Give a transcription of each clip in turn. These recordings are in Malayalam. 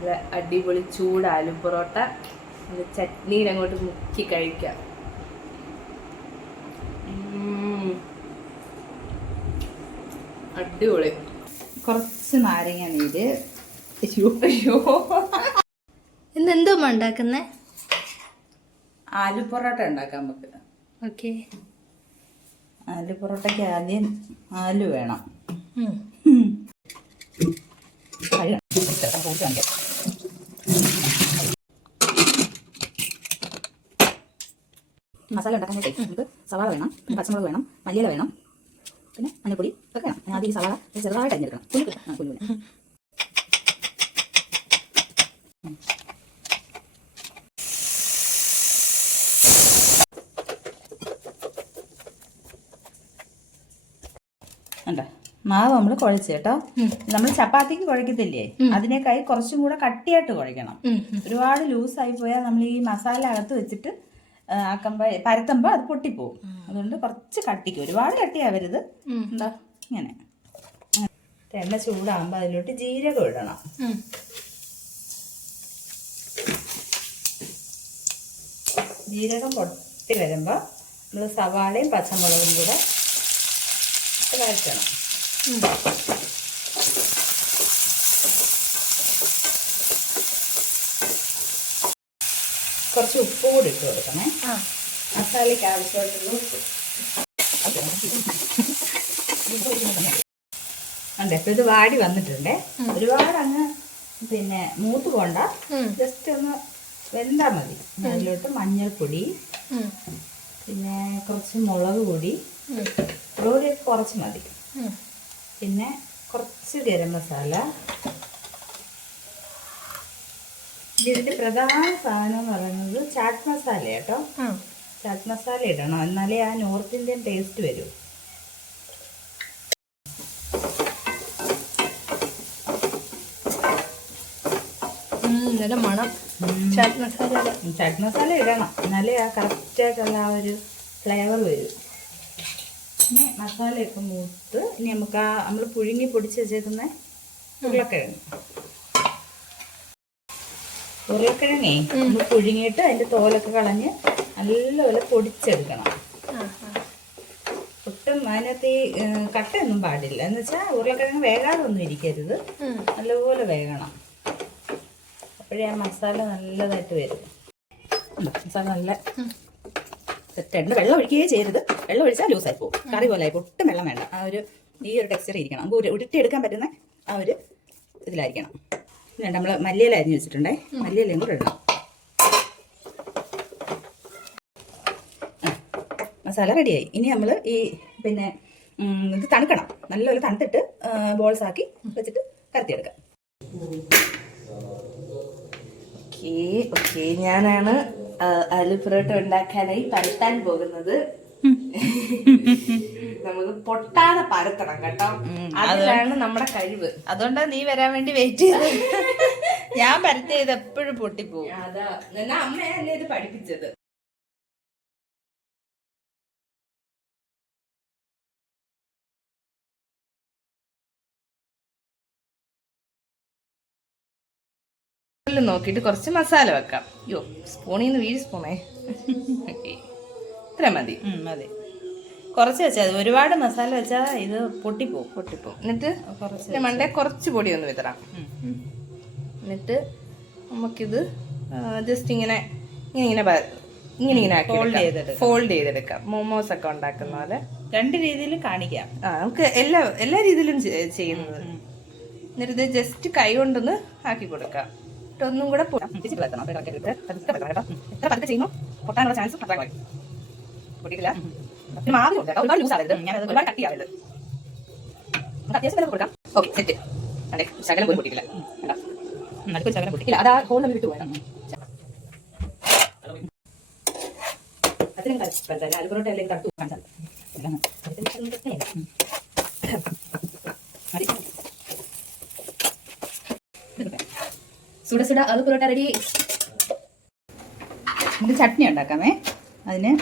നല്ല അടിപൊളി ചൂട് ആലു പൊറോട്ട നല്ല ചട്നിയിൽ അങ്ങോട്ട് മുക്കി കഴിക്കാം. അടിപൊളി. കുറച്ച് നാരങ്ങ നീര് അയ്യോ. അയ്യോ. ഇന്ന് എന്തോ ഉണ്ടാക്കുന്നേ? ആലു പൊറോട്ട ഉണ്ടാക്കാൻ നമുക്ക് ഓക്കെ. ആലു പൊറോട്ടയ്ക്ക് ആദ്യം ആലു വേണം. കഴുകണം. മസാല ഉണ്ടാക്കാനായിട്ട് നമുക്ക് സവാള വേണം പിന്നെ പച്ചമുളക് വേണം മല്ലിയില വേണം പിന്നെ മഞ്ഞൾപ്പൊടി ഒക്കെ വേണം ഞാൻ ആദ്യം ഈ സവാള ചെറുതായിട്ട് അരിഞ്ഞെടുക്കണം കുഞ്ഞു കിട്ടണം കുഞ്ഞു വേണം കണ്ടോ മാവ് നമ്മൾ കുഴച്ച് കേട്ടോ. നമ്മൾ ചപ്പാത്തിക്ക് കുഴക്കത്തില്ലേ? അതിനേക്കായി കുറച്ചും കൂടെ കട്ടിയായിട്ട് കുഴക്കണം. ഒരുപാട് ലൂസായി പോയാൽ നമ്മൾ ഈ മസാല അകത്ത് വെച്ചിട്ട് ആക്കുമ്പോ പരത്തുമ്പോ അത് പൊട്ടിപ്പോവും. അതുകൊണ്ട് കുറച്ച് കട്ടിക്ക് ഒരുപാട് കട്ടിയാവരുത്. എന്താ? ഇങ്ങനെ. എണ്ണ ചൂടാകുമ്പോൾ അതിലോട്ട് ജീരകം ഇടണം. ജീരകം പൊട്ടി വരുമ്പോൾ നമ്മൾ സവാളയും പച്ചമുളകും കൂടെ വഴറ്റണം കുറച്ച് ഉപ്പ് കൂടി ഇട്ട് കൊടുക്കണേ മസാലയ്ക്ക് ആവശ്യമായിട്ടുള്ള ഉപ്പ്. ഉണ്ട് ഇപ്പൊ ഇത് വാടി വന്നിട്ടുണ്ട്. ഒരുപാട് അങ്ങ് പിന്നെ മൂത്ത് പോണ്ട. ജസ്റ്റ് ഒന്ന് വെന്താ മതി. അതിലോട്ട് മഞ്ഞൾപ്പൊടി പിന്നെ കുറച്ച് മുളക് പൊടി. മുളക് കുറച്ച് മതി. പിന്നെ കുറച്ച് ഗരം മസാല. ഇതിന്റെ പ്രധാന സാധനം എന്ന് പറയുന്നത് ചാറ്റ് മസാല കേട്ടോ. ചാറ്റ് മസാല ഇടണം. എന്നാലേ ആ നോർത്ത് ഇന്ത്യൻ ടേസ്റ്റ് വരൂ. നല്ല മണം. ചാറ്റ് മസാല ചാറ്റ് മസാല ഇടണം. എന്നാലേ ആ കറക്റ്റായിട്ടുള്ള ആ ഒരു ഫ്ലേവർ വരും. ഇനി മസാലയൊക്കെ മൂത്ത് ഇനി നമുക്ക് ആ നമ്മൾ പുഴുങ്ങി പൊടിച്ച് വെച്ചേക്കുന്ന ഉരുളക്കിഴങ്ങ് ഉരുളക്കിഴങ്ങേ നമ്മൾ പുഴുങ്ങിയിട്ട് അതിന്റെ തോലൊക്കെ കളഞ്ഞ് നല്ലപോലെ പൊടിച്ചെടുക്കണം. ഒട്ടും അതിനകത്ത് ഈ കട്ടയൊന്നും പാടില്ല. എന്ന് വെച്ചാൽ ഉരുളക്കിഴങ്ങ് വേകാതെ ഒന്നും ഇരിക്കരുത് നല്ലപോലെ വേകണം. അപ്പോഴേ ആ മസാല നല്ലതായിട്ട് വരും. മസാല നല്ല സെറ്റായിട്ട് വെള്ളം ഒഴിക്കുകയേ ചെയ്യരുത്. വെള്ളം ഒഴിച്ചാൽ ലൂസായി പോകും. കറി പോലെ ആയി ഒട്ടും വെള്ളം വേണ്ട. ആ ഒരു ഈ ഒരു ടെക്സ്ചർ ഇരിക്കണം. നമുക്ക് ഉരു- ഉരുട്ടിയെടുക്കാൻ പറ്റുന്ന ആ ഒരു ഇതിലായിരിക്കണം. വേണ്ട നമ്മൾ മല്ലിയില അരിഞ്ഞ് വെച്ചിട്ടുണ്ടേ. മല്ലിയിലയും കൂടെ ഇടണം. മസാല റെഡിയായി. ഇനി നമ്മൾ ഈ പിന്നെ ഇത് തണുക്കണം. നല്ലപോലെ തണുത്തിട്ട് ബോൾസ് ആക്കി വെച്ചിട്ട് കറുത്തിയെടുക്കാം ഓക്കെ ഓക്കെ ഞാനാണ് ആലു പൊറോട്ട ഉണ്ടാക്കാനായി പരത്താൻ പോകുന്നത് നമുക്ക് പൊട്ടാതെ പരത്തണം കേട്ടോ. അതിലാണ് നമ്മുടെ കഴിവ്. അതുകൊണ്ടാ നീ വരാൻ വേണ്ടി വെയിറ്റ് ചെയ്ത് ഞാൻ പരത്തിയത് എപ്പോഴും പൊട്ടിപ്പോവും. അതാ. എന്നാ അമ്മ എന്നെ ഇത് പഠിപ്പിച്ചത്. നോക്കിയിട്ട് കുറച്ച് മസാല വെക്കാം. അയ്യോ സ്പൂണിൽ നിന്ന് വീഴ് സ്പൂണേ. ഇത്ര മതി. അതെ മതി. കുറച്ച് വെച്ചാൽ മതി. ഒരുപാട് മസാല വെച്ചാൽ ഇത് പൊട്ടിപ്പോവും. പൊട്ടിപ്പോ എന്നിട്ട് കുറച്ച് മണ്ടേ കുറച്ച് പൊടി ഒന്ന് വിതറാം. എന്നിട്ട് നമുക്കിത് ജസ്റ്റ് ഇങ്ങനെ ഇങ്ങനെ ഇങ്ങനെ ഇങ്ങനെ ഇങ്ങനെ ഫോൾഡ് ചെയ്തെടുക്കാം. ഫോൾഡ് ചെയ്തെടുക്കാം. മോമോസ് ഒക്കെ ഉണ്ടാക്കുന്ന പോലെ. രണ്ട് രീതിയിലും കാണിക്കാം. ആ നമുക്ക് എല്ലാ എല്ലാ രീതിയിലും ചെയ്യുന്നത്. എന്നിട്ട് ഇത് ജസ്റ്റ് കൈ കൊണ്ടൊന്ന് ആക്കി കൊടുക്കാം. ഒന്നും കൂടെ പൊട്ടാനുള്ള ചാൻസ് ആവരുത്. നമുക്ക് കൊടുക്കാം. സെറ്റ് ശകലം ശകലം നമ്മൾ വിട്ടു സുട സുട അലുപൊറോട്ട റെഡി നമുക്ക് ചട്നി ഉണ്ടാക്കാമേ. അതിന്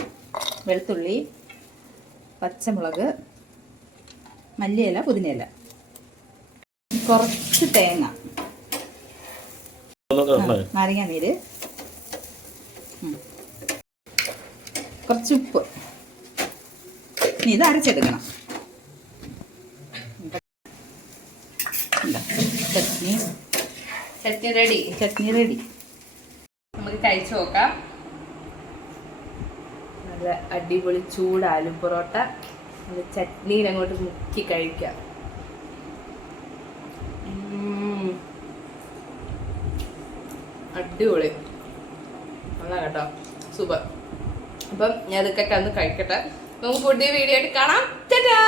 വെളുത്തുള്ളി പച്ചമുളക് മല്ലിയില പുതിനയില. കുറച്ച് തേങ്ങ. നാരങ്ങ നീര്. കുറച്ച് ഉപ്പ്. ഇനി ഇത് അരച്ചെടുക്കണം. ചട്നി. ചട്നി റെഡി ചട്നി റെഡി നമുക്ക് കഴിച്ചു നോക്കാം. നല്ല അടിപൊളി ചൂട് ആലു പൊറോട്ട. നല്ല ചട്നിയിൽ അങ്ങോട്ട് മുക്കി കഴിക്കാം. അടിപൊളി. നല്ല കേട്ടോ. സൂപ്പർ. അപ്പം ഞാൻ ഇതൊക്കെ ഒന്ന് കഴിക്കട്ടെ. നമുക്ക് പുതിയ വീഡിയോ ആയിട്ട് കാണാം. ചേട്ടാ